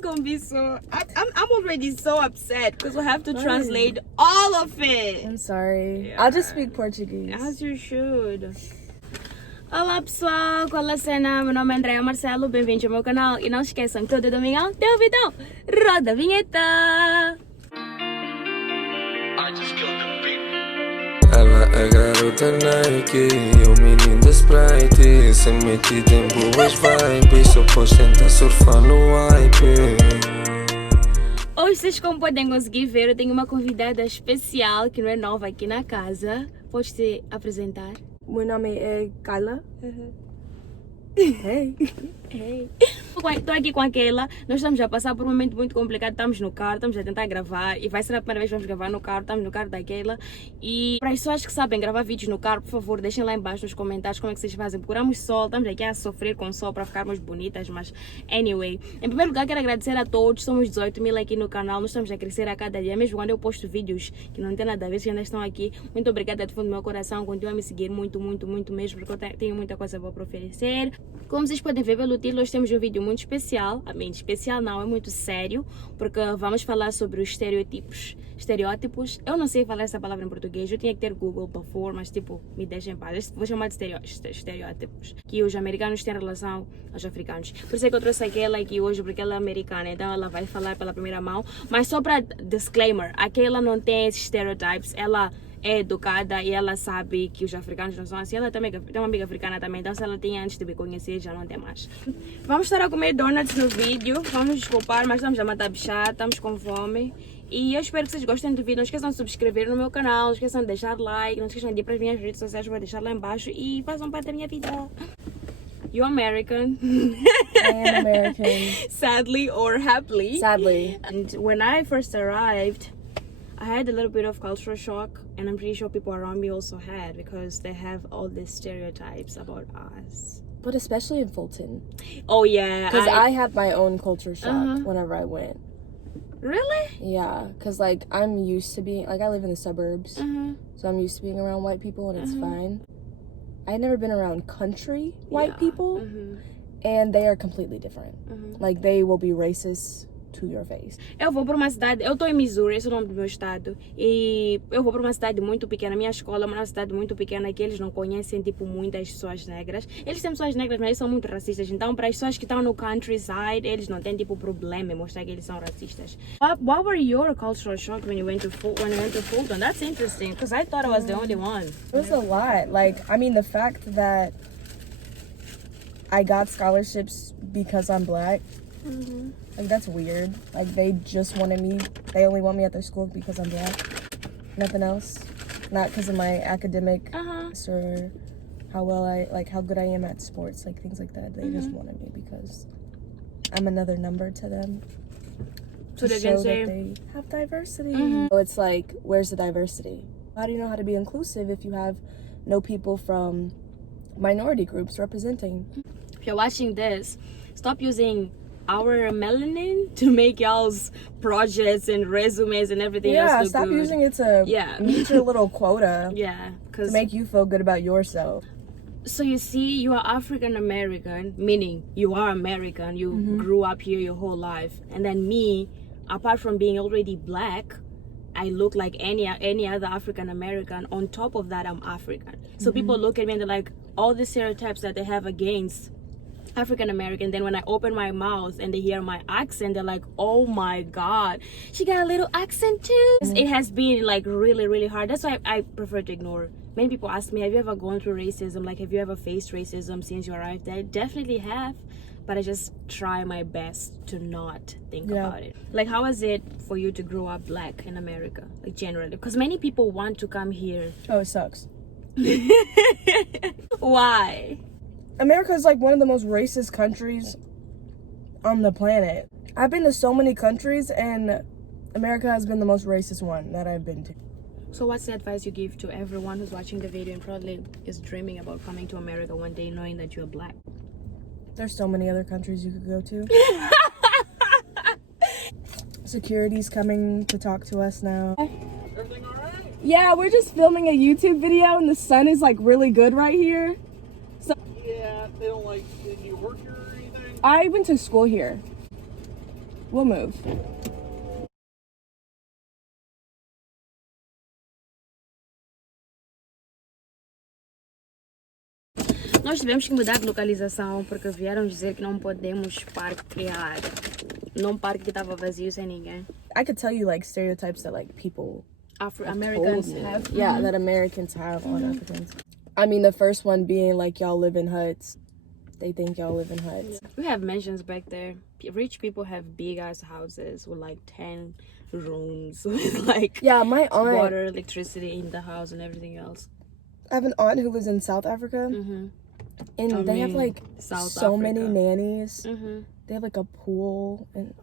is gonna be so. I'm already so upset because we have to translate all of it. I'm sorry. Yeah. I'll just speak Portuguese. As you should. Olá pessoal, qual é a cena? Meu nome é Andréa Marcelo, bem-vindos ao meu canal e não esqueçam que todo domingão tem um vidão. Roda a vinheta! Ela é garota Nike, eu menino da Sprite. Sem metido em boas vibes, só podes tentar surfar no hype. Hoje vocês como podem conseguir ver, eu tenho uma convidada especial que não é nova aqui na casa. Podes te apresentar? Meu nome é Kyla. Hey. Hey. Estou aqui com aquela, nós estamos a passar por um momento muito complicado, estamos no carro, estamos a tentar gravar e vai ser a primeira vez que vamos gravar no carro, estamos no carro daquela e para as pessoas que sabem gravar vídeos no carro, por favor, deixem lá embaixo nos comentários como é que vocês fazem, procuramos sol, estamos aqui a sofrer com sol para ficarmos bonitas, mas anyway, em primeiro lugar quero agradecer a todos, somos 18 mil aqui no canal, nós estamos a crescer a cada dia, mesmo quando eu posto vídeos que não tem nada a ver, que ainda estão aqui, muito obrigada do fundo do meu coração, continuem a me seguir muito mesmo, porque eu tenho muita coisa boa para oferecer. Como vocês podem ver pelo título, hoje temos um vídeo muito especial. Especial não, é muito sério, porque vamos falar sobre os estereótipos. Eu não sei falar essa palavra em português, eu tinha que ter Google para for, mas tipo, me deixem em paz. Vou chamar de estereótipos, que os americanos têm relação aos africanos. Por isso é que eu trouxe aquela aqui hoje, porque ela é americana, então ela vai falar pela primeira mão. Mas só para disclaimer, aquela não tem esses stereotypes, ela é educada e ela sabe que os africanos não são assim. Ela também tem uma amiga africana também, então se ela tinha antes de me conhecer, já não tem mais. Vamos estar a comer donuts no vídeo, vamos desculpar, mas estamos a matar bichar, estamos com fome. E eu espero que vocês gostem do vídeo, não esqueçam de se subscrever no meu canal, não esqueçam de deixar like, não esqueçam de ir para as minhas redes sociais, vou deixar lá embaixo e façam parte da minha vida. You're American. I am American. Sadly or happily. Sadly. And when I first arrived, I had a little bit of cultural shock, and I'm pretty sure people around me also had, because they have all these stereotypes about us. But especially in Fulton. Oh yeah. Because I had my own culture shock whenever I went. Really? Yeah, because like I'm used to being, like I live in the suburbs, so I'm used to being around white people and it's fine. I had never been around country white people, and they are completely different. Like they will be racist to your face. Eu vou para uma cidade, eu estou em Missouri, esse é o nome do meu estado, e eu vou para uma cidade muito pequena, minha escola é uma cidade muito pequena que eles não conhecem tipo muitas pessoas negras. Eles têm pessoas negras, mas eles são muito racistas, então para as pessoas que estão no countryside, eles não têm tipo problema em mostrar que eles são racistas. What were your cultural shock when you went to Fulton? That's interesting, because I thought I was the only one. It was a lot. Like, I mean, the fact that I got scholarships because I'm black, like that's weird. Like they just wanted me, they only want me at their school because I'm black. Nothing else. Not because of my academic or how well how good I am at sports, like things like that. They just wanted me because I'm another number to them. So to they show can say, that they have diversity. So it's like, where's the diversity? How do you know how to be inclusive if you have no people from minority groups representing? if you're watching this, stop using our melanin to make y'all's projects and resumes and everything else look stop good. using it to meet your little quota. Yeah, To make you feel good about yourself. so you see, you are African American, meaning you are American, you grew up here your whole life, and then me, apart from being already black, I look like any other African American. On top of that, I'm African. So people look at me and they're like, all the stereotypes that they have against African American, then when I open my mouth and they hear my accent, they're like, oh my god, she got a little accent too. It has been like really hard. That's why I prefer to ignore. Many people ask me, have you ever gone through racism? Like, have you ever faced racism since you arrived? I definitely have, but I just try my best to not think about it. Like, how was it for you to grow up black in America, like generally? Because many people want to come here. Oh, it sucks. Why? America is like one of the most racist countries on the planet. I've been to so many countries and America has been the most racist one that I've been to. So what's the advice you give to everyone who's watching the video and probably is dreaming about coming to America one day knowing that you're black? There's so many other countries you could go to. Security's coming to talk to us now. Everything all right? Yeah, we're just filming a YouTube video and the sun is like really good right here. So Yeah, they don't like, did you work here or anything? I went to school here. We'll move. Nós tivemos que mudar de localização porque vieram dizer que não podemos parquear num parque que estava vazio sem ninguém. I could tell you like stereotypes that like people Americans told me. have. Yeah, that Americans have on Africans. I mean, the first one being like y'all live in huts. They think y'all live in huts. We have mansions back there. Rich people have big ass houses with like 10 rooms with like Yeah, my aunt. water, electricity in the house and everything else. I have an aunt who lives in South Africa, and they have like so many nannies. They have like a pool, and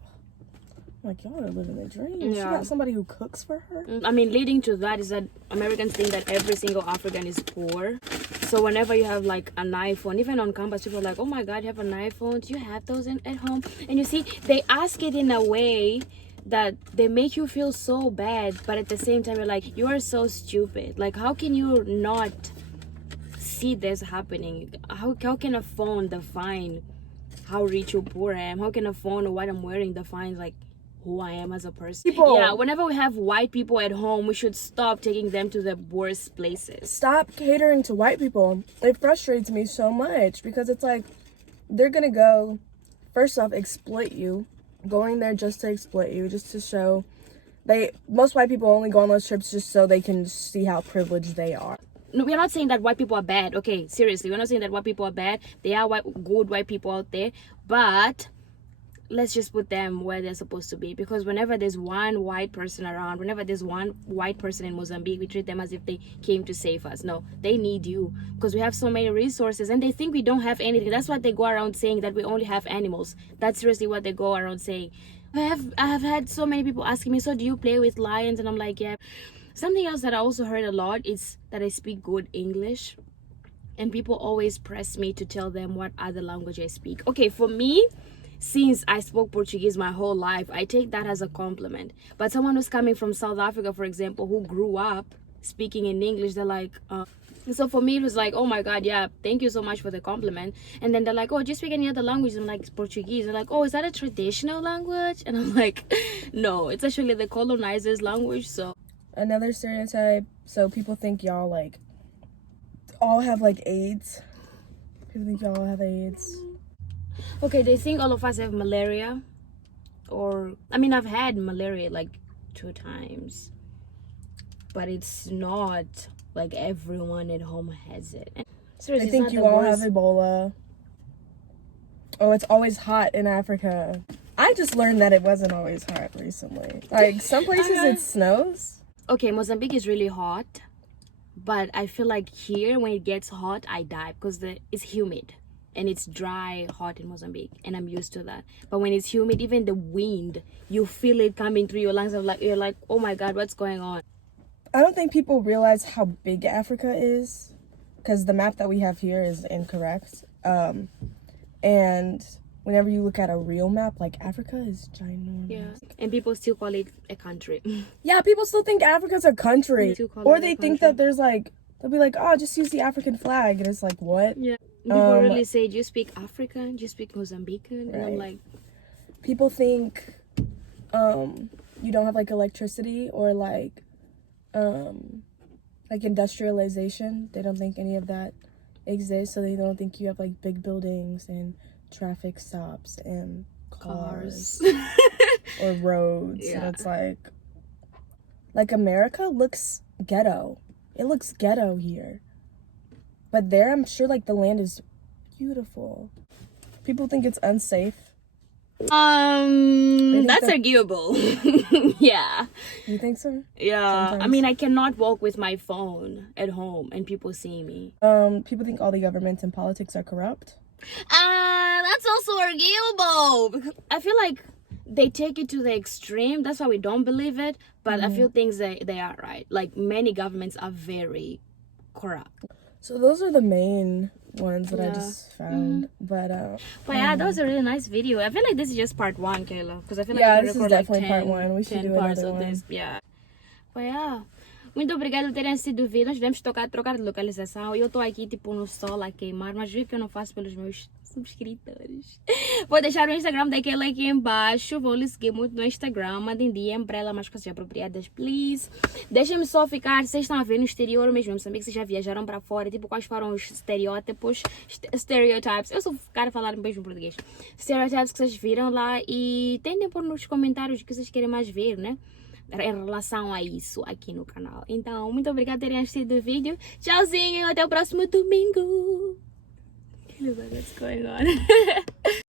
like y'all are living the dream. She got somebody who cooks for her. I mean, leading to that is that Americans think that every single African is poor. So whenever you have like an iPhone, even on campus, people are like, "Oh my God, you have an iPhone? Do you have those at home?" And you see, they ask it in a way that they make you feel so bad, but at the same time, you're like, you are so stupid. Like, how can you not see this happening? How can a phone define how rich or poor I am? How can a phone or what I'm wearing define like who I am as a person? Yeah, whenever we have white people at home, we should stop taking them to the worst places. Stop catering to white people. It frustrates me so much because it's like they're gonna go, first off, exploit you. Going there just to exploit you, just to show most white people only go on those trips just so they can see how privileged they are. No, we're not saying that white people are bad. Okay, seriously, we're not saying that white people are bad. They are good white people out there, but let's just put them where they're supposed to be, because whenever there's one white person around, whenever there's one white person in Mozambique, we treat them as if they came to save us. No, they need you because we have so many resources, and they think we don't have anything. That's what they go around saying, that we only have animals. That's seriously what they go around saying. I have had so many people asking me, so do you play with lions? And I'm like, yeah. Something else that I also heard a lot is that I speak good English, and people always press me to tell them what other language I speak. Okay, for me, since I spoke Portuguese my whole life, I take that as a compliment. But someone who's coming from South Africa, for example, who grew up speaking in English, they're like, so for me it was like, oh my God, yeah, thank you so much for the compliment. And then they're like, oh, do you speak any other language? I'm like, Portuguese. They're like, oh, is that a traditional language? And I'm like, no, it's actually the colonizers' language. So another stereotype, so people think y'all like all have like AIDS. People think y'all have AIDS. Okay, they think all of us have malaria, or I mean, I've had malaria like 2 times, but it's not like everyone at home has it. Seriously, I think you all have Ebola. Oh, it's always hot in Africa. I just learned that it wasn't always hot recently. Like some places it snows. Okay, Mozambique is really hot, but I feel like here when it gets hot, I die because it's humid. And it's dry, hot in Mozambique, and I'm used to that. But when it's humid, even the wind, you feel it coming through your lungs. You're like, oh my God, what's going on? I don't think people realize how big Africa is, because the map that we have here is incorrect. And whenever you look at a real map, like Africa is ginormous. Yeah, and people still call it a country. Yeah, people still think Africa's a country, or they think that there's like, they'll be like, oh, just use the African flag, and it's like, what? Yeah. People really say, do you speak African? Do you speak Mozambican? And I'm like, people think you don't have like electricity or like industrialization. They don't think any of that exists, so they don't think you have like big buildings and traffic stops and cars or roads. Yeah. And it's like America looks ghetto. It looks ghetto here. But there, I'm sure, like, the land is beautiful. People think it's unsafe. That's arguable. Yeah. You think so? Yeah. Sometimes. I mean, I cannot walk with my phone at home and people see me. People think all the governments and politics are corrupt. That's also arguable. I feel like they take it to the extreme. That's why we don't believe it. But I feel things they are right. Like, many governments are very corrupt. So those are the main ones that I just found. But yeah, that was a really nice video. I feel like this is just part 1, Kayla, because I feel like this is definitely part 1. We should do parts another of one. This. Yeah. But yeah, Muito obrigada por terem assistido o vídeo. Nós devemos trocar de localização. Eu estou aqui tipo no sol a queimar, mas vi que eu não faço pelos meus subscritores. Vou deixar o Instagram daquela aqui embaixo. Vou lhe seguir muito no Instagram. Mandem DM para ela mais coisas apropriadas, please. Deixem-me só ficar, vocês estão a ver no exterior mesmo, não sabia que vocês já viajaram para fora, tipo, quais foram os estereótipos, stereotypes, eu só vou ficar a falar mesmo português, stereotypes que vocês viram lá e tentem pôr nos comentários o que vocês querem mais ver, né? Em relação a isso aqui no canal. Então, muito obrigada por terem assistido o vídeo. Tchauzinho, até o próximo domingo. What's going on?